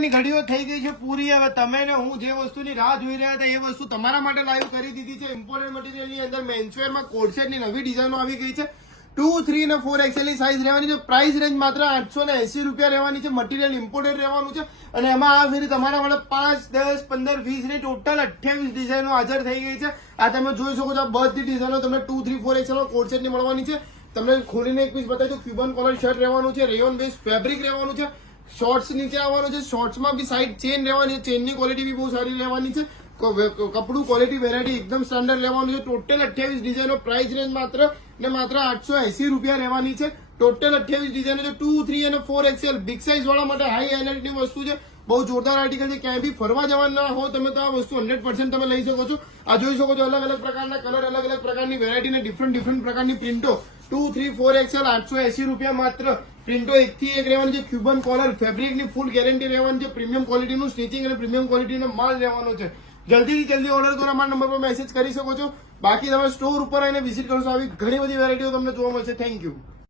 ઘડીઓ થઈ ગઈ છે પૂરી. હવે તમે ને હું જે વસ્તુની રાહ જોઈ રહ્યા હતા એ વસ્તુ તમારા માટે લાઈવ કરી દીધી છે. ઇમ્પોર્ટેન્ટ મટીરિયલની અંદર મેન્સવેરમાં કોડસેટની નવી ડિઝાઇનો આવી ગઈ છે. 2, 3 અને 4 XL ની સાઇઝ રહેવાની છે. પ્રાઇસ રેન્જ માત્ર 880 રૂપિયા રહેવાની છે. મટીરિયલ ઇમ્પોર્ટેડ રહેવાનું છે અને એમાં આ ફેરી તમારા માટે 5, 10, 15, 20 ની ટોટલ 28 ડિઝાઇનો હાજર થઈ ગઈ છે. આ તમે જોઈ શકો છો. આ બધી ડિઝાઇનો તમને 2, 3, 4 XL કોડસેટની મળવાની છે. તમને ખોલીને એક પીસ બતાવી દો. ક્યુબન કોલર શર્ટ રહેવાનું છે. રેયોન બેઝ ફેબ્રિક રહેવાનું છે. શોર્ટ્સ નીચે આવવાનું છે. શોર્ટ્સમાં બી સાઈડ ચેન રહેવાની છે. ચેનની ક્વોલિટી બી બહુ સારી રહેવાની છે. કપડું ક્વોલિટી વેરાયટી એકદમ સ્ટાન્ડર્ડ લેવાનું છે. ટોટલ 28 ડિઝાઇનો. પ્રાઇસ રેન્જ માત્ર 880 રૂપિયા રહેવાની છે. ટોટલ 28 ડિઝાઇનો છે. 2, 3 અને 4 XL બિગ સાઇઝ વાળા માટે હાઈ હાઇલાઇટની વસ્તુ છે. બહુ જોરદાર આર્ટિકલ છે. ક્યાંય બી ફરવા જવાના હો તમે તો આ વસ્તુ 100% તમે લઈ શકો છો. આ જોઈ શકો છો. અલગ અલગ પ્રકારના કલર, અલગ અલગ પ્રકારની વેરાયટી ને ડિફરન્ટ પ્રકારની પ્રિન્ટો. 2, 3, 4 XL 880 રૂપિયા માત્ર. પ્રિન્ટો 1 થી 1 રહેવાની છે. ક્યુબન કોલર ફેબ્રિકની ફૂલ ગેરંટી રહેવાની છે. પ્રીમિયમ ક્વોલિટીનું સ્ટિચિંગ અને પ્રીમિયમ ક્વોલિટીનો માલ રહેવાનો છે. જલ્દીથી જલ્દી ઓર્ડર કરો. અમારા નંબર પર મેસેજ કરી શકો છો. બાકી તમે સ્ટોર ઉપર આવીને વિઝિટ કરશો. આવી ઘણી બધી વેરાયટીઓ તમને જોવા મળશે. Thank you.